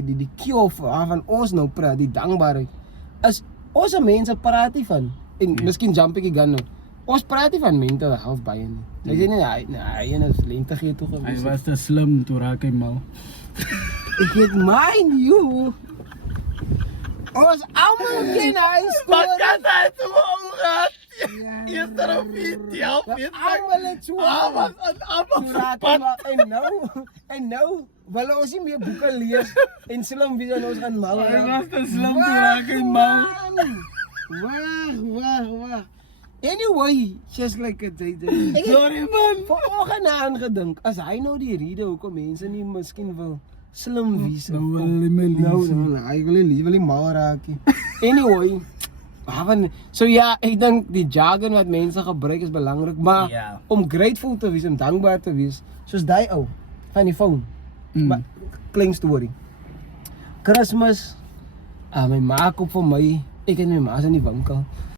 Die cue van ons nou praat, die dankbaarheid. As ons mense praat nie van, en miskien jump ek gaan nou. Ons praat nie van mental health baie nie. Hy sê nie, hy is lente gee toe Hy gewees. was te slim toe raak hy mal. Ek het mind you. Ons almal ken hy storie. hij zo omgaat? Ja, Eerst erop video, almal het so. En nou, wil ons nie meer boeke lees en slim wie ons gaan mal. Hy was te slim toe raak hy mal. Wag. Anyway, just like a day. Sorry man. Vanoggend aangedink, as hy nou die rede hoekom mense nie miskien wil slim wees. Nou wil hy my lees. Hy wil nie mal raak nie. Anyway, so ja, ek dink die jargon wat mense gebruik is belangrik, maar Ja. om grateful te wees, om dankbaar te wees, soos die ou van die phone. Maar klein storie. Kersfees, my ma koop vir my, ek en my ma is in die winkel.